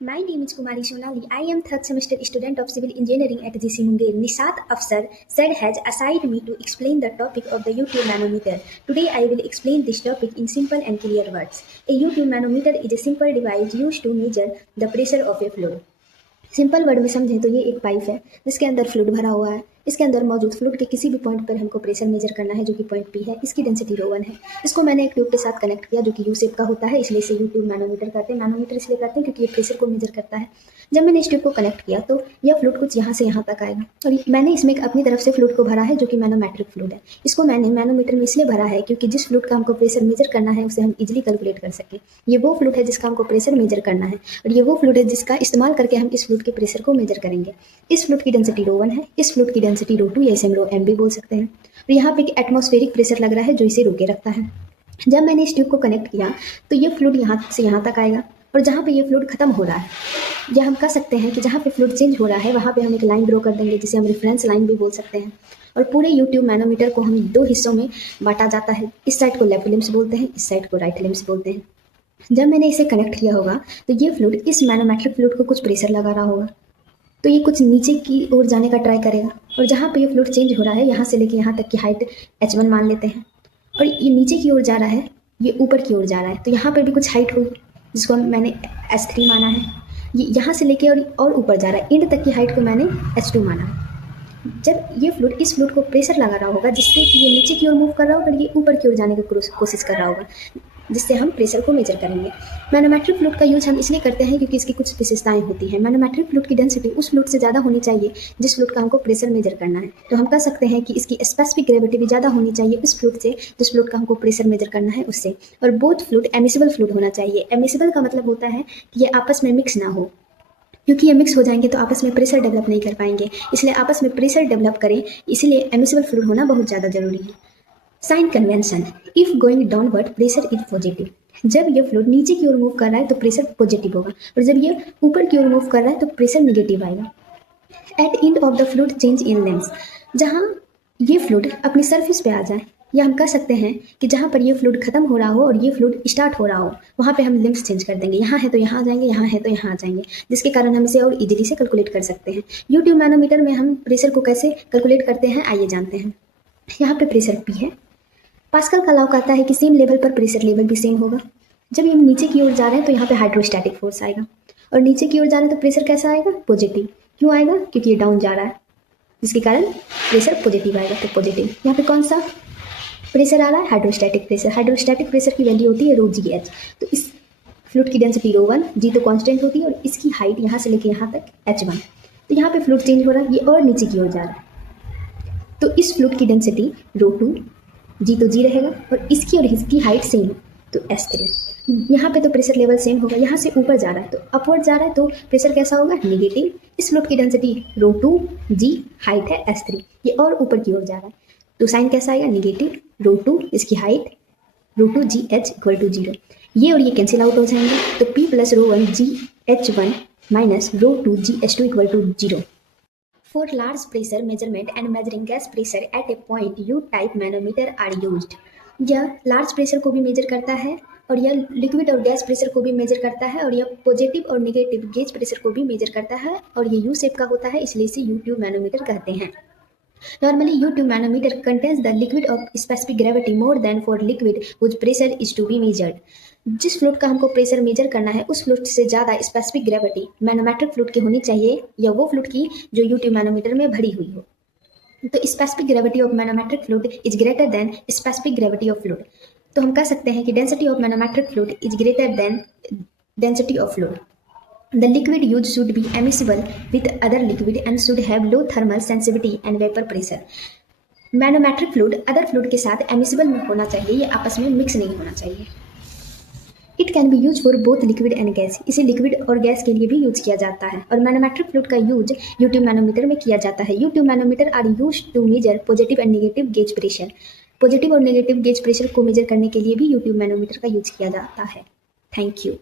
My name is Kumari Sonali. I am third semester student of civil engineering at GC Munger. Nishat Afsar said has assigned me to explain the topic of the YouTube manometer. Today I will explain this topic in simple and clear words. A YouTube manometer is a simple device used to measure the pressure of a fluid. Simple word में समझें तो ये एक pipe है जिसके अंदर fluid भरा हुआ है। इसके अंदर मौजूद फ्लूइड के किसी भी पॉइंट पर हमको प्रेशर मेजर करना है जो कि पॉइंट पी है। इसकी डेंसिटी रो 1 है। इसको मैंने एक ट्यूब के साथ कनेक्ट किया जो कि यू शेप का होता है, इसलिए इसे यू ट्यूब मैनोमीटर कहते हैं। मैनोमीटर इसलिए कहते हैं क्योंकि ये प्रेशर को मेजर करता है। जब मैंने इस ट्यूब को कनेक्ट किया तो यह फ्लूइड कुछ यहाँ से यहाँ तक आएगा और मैंने इसमें अपनी तरफ से फ्लूइड को भरा है जो कि मैनोमेट्रिक फ्लूइड है। इसको मैंने मैनोमीटर में इसलिए भरा है क्योंकि जिस फ्लूइड का हमको प्रेशर मेजर करना है उसे हम इजिली कैलकुलेट कर सकें। ये वो फ्लूइड है जिसका हमको प्रेशर मेजर करना है और ये वो फ्लूइड है जिसका इस्तेमाल करके हम इस फ्लूइड के प्रेशर को मेजर करेंगे। इस फ्लूइड की डेंसिटी रो 1 है, इस फ्लूइड की डेंसिटी रो 2 या इसे हम रो एम भी बोल सकते हैं। और यहाँ पे एक एटमॉस्फेरिक प्रेशर लग रहा है जो इसे रोके रखता है। जब मैंने इस ट्यूब को कनेक्ट किया तो ये फ्लूइड यहाँ से यहाँ तक आएगा और जहाँ पे ये फ्लूइड खत्म हो रहा है या हम कह सकते हैं कि जहाँ पे फ्लूइड चेंज हो रहा है वहाँ पे हम एक लाइन ड्रॉ कर देंगे जिसे हम रेफरेंस लाइन भी बोल सकते हैं। और पूरे यूट्यूब मैनोमीटर को हम 2 हिस्सों में बांटा जाता है। इस साइड को लेफ्ट लिम्स बोलते हैं, इस साइड को राइट लिम्स बोलते हैं। जब मैंने इसे कनेक्ट किया होगा तो ये फ्लूइड इस मैनोमेट्रिक फ्लूइड को कुछ प्रेशर लगा रहा होगा तो ये कुछ नीचे की ओर जाने का ट्राई करेगा और जहाँ पे ये फ्लूइड चेंज हो रहा है यहाँ से लेके यहाँ तक की हाइट h1 मान लेते हैं और ये नीचे की ओर जा रहा है, ये ऊपर की ओर जा रहा है तो यहाँ पे भी कुछ हाइट हुई जिसको मैंने h3 माना है। ये यहाँ से लेके और ऊपर जा रहा है, एंड तक की हाइट को मैंने h2 माना है। जब ये फ्लूइड इस फ्लूइड को प्रेशर लगा रहा होगा जिससे कि ये नीचे की ओर मूव कर रहा होगा और ये ऊपर की ओर जाने की कोशिश कर रहा होगा जिससे हम प्रेशर को मेजर करेंगे। मैनोमेट्रिक फ्लूइड का यूज हम इसलिए करते हैं क्योंकि इसकी कुछ विशेषताएं होती हैं। मैनोमेट्रिक फ्लूइड की डेंसिटी उस फ्लूइड से ज़्यादा होनी चाहिए जिस फ्लूइड का हमको प्रेशर मेजर करना है। तो हम कह सकते हैं कि इसकी स्पेसिफिक ग्रेविटी भी ज़्यादा होनी चाहिए उस फ्लूइड से जिस फ्लूइड का हमको प्रेशर मेजर करना है उससे। और बोथ फ्लूइड एमिसिबल फ्लूइड होना चाहिए। एमिसिबल का मतलब होता है कि ये आपस में मिक्स ना हो, क्योंकि ये मिक्स हो जाएंगे तो आपस में प्रेशर डेवलप नहीं कर पाएंगे, इसलिए आपस में प्रेशर डेवलप करें, इसलिए एमिसिबल फ्लूइड होना बहुत ज़्यादा जरूरी है। Sign convention, if going downward pressure is positive. जब ये फ्लूइड नीचे की ओर मूव कर रहा है तो प्रेशर पॉजिटिव होगा और जब ये ऊपर की ओर मूव कर रहा है तो प्रेशर नेगेटिव आएगा। At end of the fluid change in length, जहाँ ये फ्लूइड अपनी सरफेस पे आ जाए या हम कह सकते हैं कि जहाँ पर ये फ्लूइड खत्म हो रहा हो और ये फ्लूइड स्टार्ट हो रहा हो वहाँ पे हम लिम्स चेंज कर देंगे। यहाँ है तो यहाँ आ जाएंगे, यहाँ है तो यहाँ आ जाएंगे, जिसके कारण हम इसे और इजीली से कैलकुलेट कर सकते हैं। यूट्यूब मैनोमीटर में हम प्रेशर को कैसे कैलकुलेट करते हैं आइए जानते हैं। यहाँ पे प्रेशर पी है। पास्कल का लॉ कहता है कि सेम लेवल पर प्रेशर लेवल भी सेम होगा। जब हम नीचे की ओर जा रहे हैं तो यहाँ पे हाइड्रोस्टैटिक फोर्स आएगा और नीचे की ओर जा रहे हैं तो प्रेशर कैसा आएगा, पॉजिटिव। क्यों आएगा, क्योंकि ये डाउन जा रहा है जिसके कारण प्रेशर पॉजिटिव आएगा। तो पॉजिटिव यहाँ पे कौन सा प्रेशर आ रहा है, हाइड्रोस्टैटिक प्रेशर। हाइड्रोस्टैटिक प्रेशर की वैल्यू होती है रो जी एच। तो इस फ्लूइड की डेंसिटी रो 1, जी तो कांस्टेंट होती है और इसकी हाइट यहाँ से लेके यहाँ तक h1। तो यहाँ पे फ्लूइड चेंज हो रहा है, ये और नीचे की ओर जा रहा है तो इस फ्लूइड की डेंसिटी रो 2, जी तो जी रहेगा और इसकी और इसकी हाइट सेम तो s3। यहाँ पे तो प्रेशर लेवल सेम होगा, यहाँ से ऊपर जा रहा है तो अपवर्ड जा रहा है तो प्रेशर कैसा होगा, नेगेटिव। इस फ्लूइड की डेंसिटी रो 2, जी हाइट है s3, ये और ऊपर की ओर जा रहा है तो साइन कैसा आएगा, नेगेटिव। रो 2 इसकी height rho 2 g h equal to 0। ये और ये कैंसिल आउट हो जाएंगे तो p plus rho 1 g h1 minus rho 2 g h2 equal to 0। For large pressure measurement and measuring gas pressure at a point, U-type manometer are used. यह large pressure को भी major करता है और यह लिक्विड और गैस प्रेशर को भी मेजर करता है और यह पॉजिटिव और नेगेटिव गेज प्रेशर को भी मेजर करता है और ये यू शेप का होता है, इसलिए इसे U-tube मैनोमीटर कहते हैं। Normally, U-tube manometer contains the liquid of specific gravity more than for liquid whose pressure is to be measured. जिस फ्लूइड का हमको प्रेशर मेजर करना है उस फ्लूइड से ज़्यादा स्पेसिफिक ग्रेविटी मैनोमेट्रिक फ्लूइड की होनी चाहिए या वो फ्लूइड की जो यूट्यूब मैनोमीटर में भरी हुई हो। तो specific gravity of manometric fluid is greater than specific gravity of fluid. तो हम कह सकते हैं कि density of manometric fluid is greater than density of fluid. The liquid used should be immiscible with other liquid and should have low thermal sensitivity and vapor pressure. Manometric fluid other fluid के साथ एमिसिबल होना चाहिए, ये आपस में mix नहीं होना चाहिए। It can be use for both liquid and gas, इसे लिक्विड और गैस के लिए भी यूज किया जाता है। और मैनोमेट्रिक फ्लूइड का यूज यूट्यूब मैनोमीटर में किया जाता है। U tube manometer are use to measure positive and negative gauge pressure. Positive और नेगेटिव गेज प्रेशर को मेजर करने के लिए भी यूट्यूब मैनोमीटर का यूज किया जाता है। Thank you.